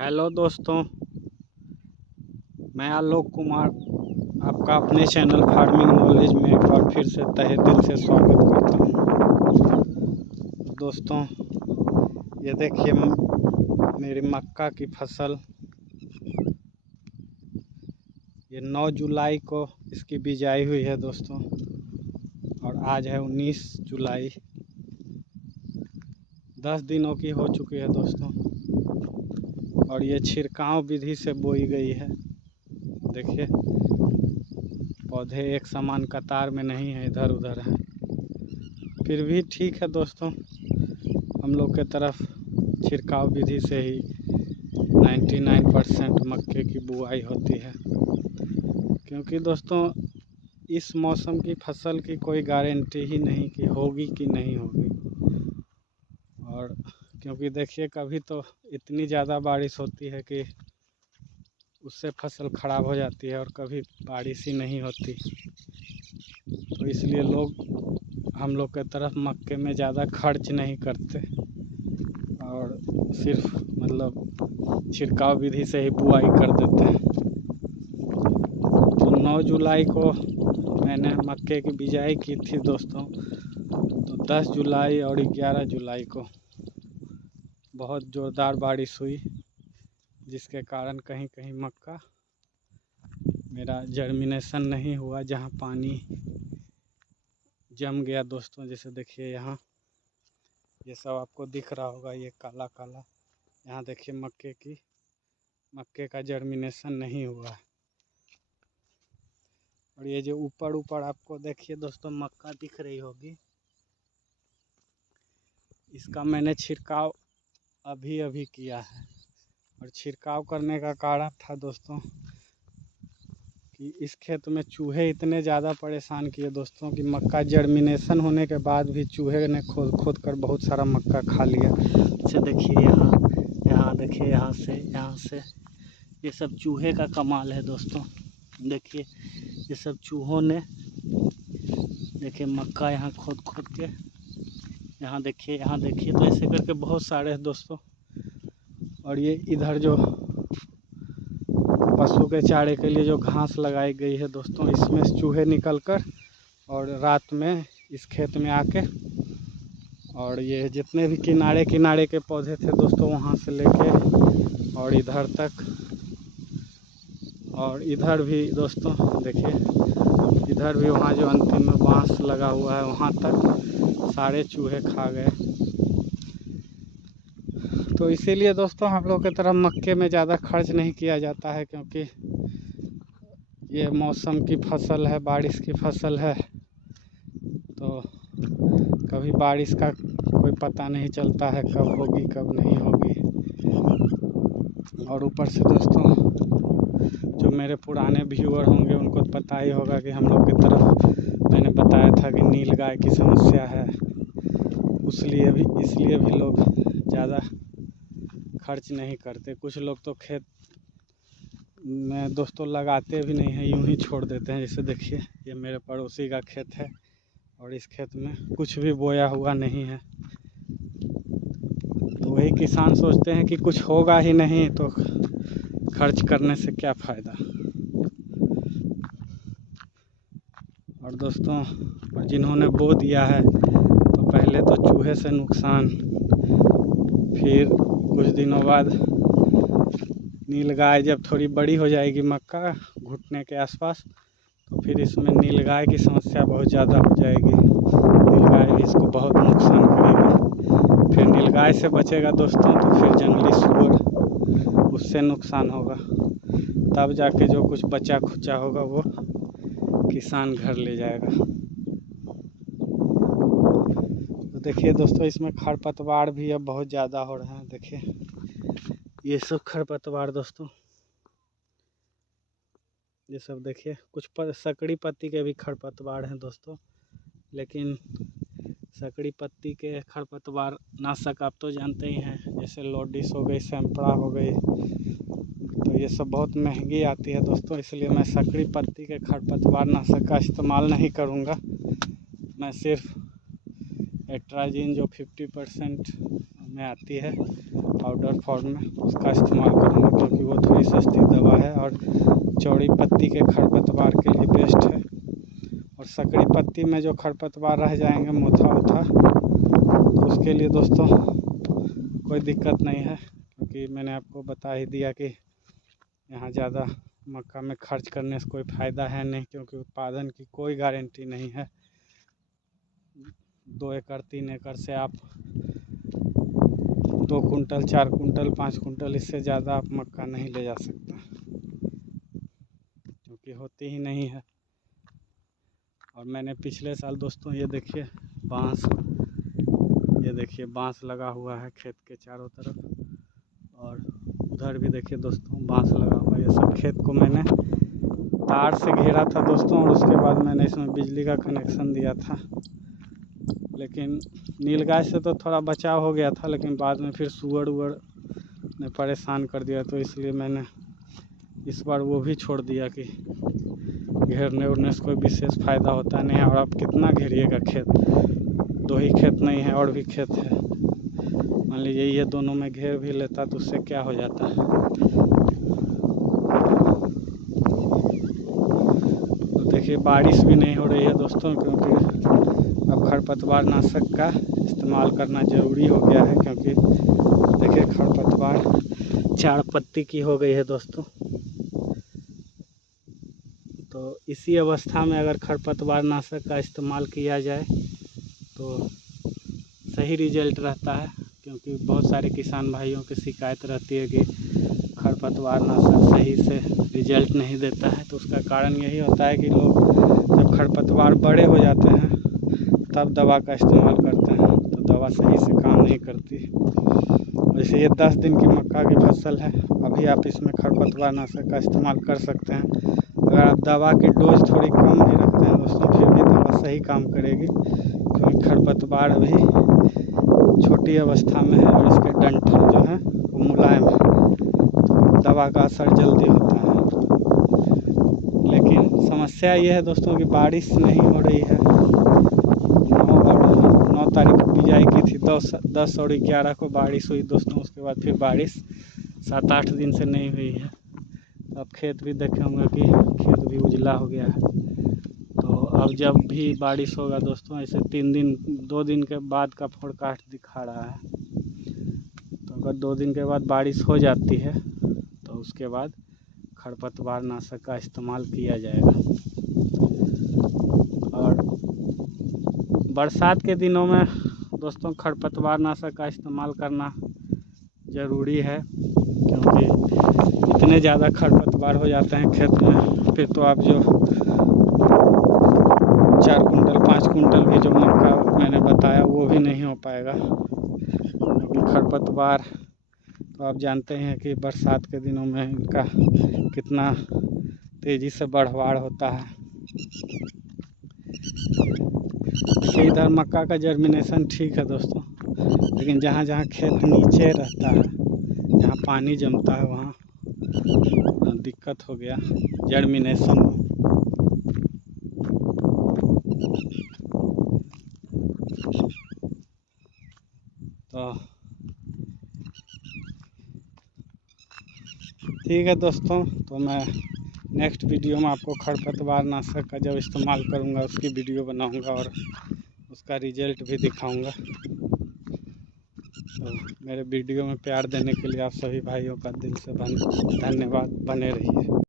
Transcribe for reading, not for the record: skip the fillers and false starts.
Hello दोस्तों, मैं आलोक कुमार आपका अपने चैनल फार्मिंग नॉलेज में एक बार फिर से तहे दिल से स्वागत करता हूं। दोस्तों, ये देखिए मेरी मक्का की फसल। ये 9 जुलाई को इसकी बिजाई हुई है दोस्तों, और आज है 19 जुलाई। 10 दिनों की हो चुकी है दोस्तों, और ये छिड़काव विधि से बोई गई है। देखिए, पौधे एक समान कतार में नहीं है, इधर उधर हैं, फिर भी ठीक है दोस्तों। हम लोग के तरफ छिड़काव विधि से ही 99% मक्के की बुआई होती है, क्योंकि दोस्तों इस मौसम की फसल की कोई गारंटी ही नहीं कि होगी कि नहीं होगी। और क्योंकि देखिए, कभी तो इतनी ज़्यादा बारिश होती है कि उससे फसल ख़राब हो जाती है, और कभी बारिश ही नहीं होती। तो इसलिए हम लोग के तरफ मक्के में ज़्यादा खर्च नहीं करते, और सिर्फ मतलब छिड़काव विधि से ही बुआई कर देते हैं। तो 9 जुलाई को मैंने मक्के की बिजाई की थी दोस्तों। तो 10 जुलाई और 11 जुलाई को बहुत ज़ोरदार बारिश हुई, जिसके कारण कहीं कहीं मक्का मेरा जर्मिनेशन नहीं हुआ, जहां पानी जम गया दोस्तों। जैसे देखिए, यहाँ ये सब आपको दिख रहा होगा, ये काला काला। यहाँ देखिए मक्के का जर्मिनेशन नहीं हुआ है। और ये जो ऊपर ऊपर आपको देखिए दोस्तों मक्का दिख रही होगी, इसका मैंने छिड़काव अभी किया है। और छिड़काव करने का कारण था दोस्तों कि इस खेत में चूहे इतने ज़्यादा परेशान किए दोस्तों कि मक्का जर्मिनेशन होने के बाद भी चूहे ने खोद कर बहुत सारा मक्का खा लिया। जैसे देखिए, यहाँ देखिए, यहाँ से ये सब चूहे का कमाल है दोस्तों। देखिए, ये सब चूहों ने देखिए मक्का यहाँ खोद के, यहाँ देखिए तो ऐसे करके बहुत सारे हैं दोस्तों। और ये इधर जो पशु के चारे के लिए जो घास लगाई गई है दोस्तों, इसमें चूहे निकलकर और रात में इस खेत में आके, और ये जितने भी किनारे के पौधे थे दोस्तों, वहाँ से लेके और इधर तक, और इधर भी दोस्तों देखिए, इधर भी वहाँ जो अंतिम में बांस लगा हुआ है वहाँ तक सारे चूहे खा गए। तो इसीलिए दोस्तों हम लोग की तरफ मक्के में ज़्यादा खर्च नहीं किया जाता है, क्योंकि ये मौसम की फसल है, बारिश की फसल है। तो कभी बारिश का कोई पता नहीं चलता है, कब होगी कब नहीं होगी। और ऊपर से दोस्तों, जो मेरे पुराने व्यूअर होंगे उनको पता ही होगा कि हम लोग की तरफ मैंने बताया था कि नीलगाय की समस्या है। इसलिए भी लोग ज़्यादा खर्च नहीं करते। कुछ लोग तो खेत में दोस्तों लगाते भी नहीं हैं, यूं ही छोड़ देते हैं। जैसे देखिए, ये मेरे पड़ोसी का खेत है, और इस खेत में कुछ भी बोया हुआ नहीं है। तो वही किसान सोचते हैं कि कुछ होगा ही नहीं, तो खर्च करने से क्या फ़ायदा। और दोस्तों, जिन्होंने बो दिया है तो पहले तो चूहे से नुकसान, फिर कुछ दिनों बाद नीलगाय जब थोड़ी बड़ी हो जाएगी मक्का घुटने के आसपास, तो फिर इसमें नीलगाय की समस्या बहुत ज़्यादा हो जाएगी। नीलगाय भी इसको बहुत नुकसान करेगा। फिर नीलगाय से बचेगा दोस्तों तो फिर जंगली सूअर, उससे नुकसान होगा। तब जाके जो कुछ बचा खुचा होगा वो किसान घर ले जाएगा। तो देखिए दोस्तों, इसमें खरपतवार भी अब बहुत ज़्यादा हो रहे हैं। देखिए, ये सब खरपतवार दोस्तों, ये सब देखिए, कुछ सकड़ी पत्ती के भी खरपतवार हैं दोस्तों। लेकिन सकड़ी पत्ती के खरपतवार नाशक आप तो जानते ही हैं, जैसे लोडिस हो गई, सैंपड़ा हो गई, तो ये सब बहुत महंगी आती है दोस्तों। इसलिए मैं सकड़ी पत्ती के खरपतवार नाशक का इस्तेमाल नहीं करूँगा। मैं सिर्फ एट्राजिन जो 50% में आती है पाउडर फॉर्म में, उसका इस्तेमाल करूँगा क्योंकि वो थोड़ी सस्ती दवा है और चौड़ी पत्ती के खरपतवार के लिए बेस्ट है। और सकड़ी पत्ती में जो खरपतवार रह जाएंगे मोथा वोथा, तो उसके लिए दोस्तों कोई दिक्कत नहीं है, क्योंकि मैंने आपको बता ही दिया कि यहाँ ज़्यादा मक्का में खर्च करने से कोई फ़ायदा है नहीं, क्योंकि उत्पादन की कोई गारंटी नहीं है। 2 एकड़ 3 एकड़ से आप 2 कुंटल 4 कुंटल 5 कुंटल इससे ज़्यादा आप मक्का नहीं ले जा सकता, क्योंकि होती ही नहीं है। और मैंने पिछले साल दोस्तों ये देखिए बांस, ये देखिए बांस लगा हुआ है खेत के चारों तरफ, और उधर भी देखिए दोस्तों बांस लगा हुआ है। ये सब खेत को मैंने तार से घेरा था दोस्तों, और उसके बाद मैंने इसमें बिजली का कनेक्शन दिया था। लेकिन नीलगाय से तो थोड़ा बचाव हो गया था, लेकिन बाद में फिर सूअर वूअर ने परेशान कर दिया, तो इसलिए मैंने इस बार वो भी छोड़ दिया कि घेरने उड़ने से कोई विशेष फ़ायदा होता नहीं है। और आप कितना घेरिएगा खेत, 2 ही खेत नहीं है और भी खेत है। मान लीजिए ये दोनों में घेर भी लेता तो उससे क्या हो जाता है। तो देखिए बारिश भी नहीं हो रही है दोस्तों, क्योंकि अब खरपतवार नाशक का इस्तेमाल करना ज़रूरी हो गया है। क्योंकि देखिए खरपतवार 4 पत्ती की हो गई है दोस्तों। तो इसी अवस्था में अगर खरपतवार नाशक का इस्तेमाल किया जाए तो सही रिजल्ट रहता है, क्योंकि बहुत सारे किसान भाइयों की शिकायत रहती है कि खरपतवार नाशक सही से रिजल्ट नहीं देता है। तो उसका कारण यही होता है कि लोग जब खरपतवार बड़े हो जाते हैं तब दवा का इस्तेमाल करते हैं, तो दवा सही से काम नहीं करती। जैसे ये 10 दिन की मक्का की फसल है, अभी आप इसमें खरपतवार नाशक का इस्तेमाल कर सकते हैं। अगर आप दवा की डोज थोड़ी कम भी रखते हैं दोस्तों, फिर भी दवा सही काम करेगी, क्योंकि खरपतवार अभी छोटी अवस्था में है और इसके डंठल जो है वो मुलायम है, तो दवा का असर जल्दी होता है। लेकिन समस्या ये है दोस्तों कि बारिश नहीं हो रही है। 9 तारीख को बिजाई की थी, 10 और 11 को बारिश हुई दोस्तों। उसके बाद फिर बारिश 7-8 दिन से नहीं हुई है। अब खेत भी देखे होंगे कि खेत भी उजला हो गया है। तो अब जब भी बारिश होगा दोस्तों, ऐसे 2 दिन के बाद का फोरकास्ट दिखा रहा है। तो अगर 2 दिन के बाद बारिश हो जाती है तो उसके बाद खरपतवार नाशक का इस्तेमाल किया जाएगा। और बरसात के दिनों में दोस्तों खरपतवार नाशक का इस्तेमाल करना ज़रूरी है, क्योंकि इतने ज़्यादा खरपतवार हो जाते हैं खेत में, फिर तो आप जो 4 कुंटल 5 कुंटल भी जो मक्का मैंने बताया वो भी नहीं हो पाएगा। क्योंकि खरपतवार तो आप जानते हैं कि बरसात के दिनों में इनका कितना तेज़ी से बढ़वाड़ होता है। कि इधर मक्का का जर्मिनेशन ठीक है दोस्तों, लेकिन जहाँ जहाँ खेत नीचे रहता है, जहाँ पानी जमता है, वहाँ दिक्कत हो गया जर्मिनेशन में। तो ठीक है दोस्तों, तो मैं नेक्स्ट वीडियो में आपको खरपतवार नाशक का जब इस्तेमाल करूँगा उसकी वीडियो बनाऊँगा और उसका रिजल्ट भी दिखाऊँगा। तो मेरे वीडियो में प्यार देने के लिए आप सभी भाइयों का दिल से धन्यवाद। बने रहिए।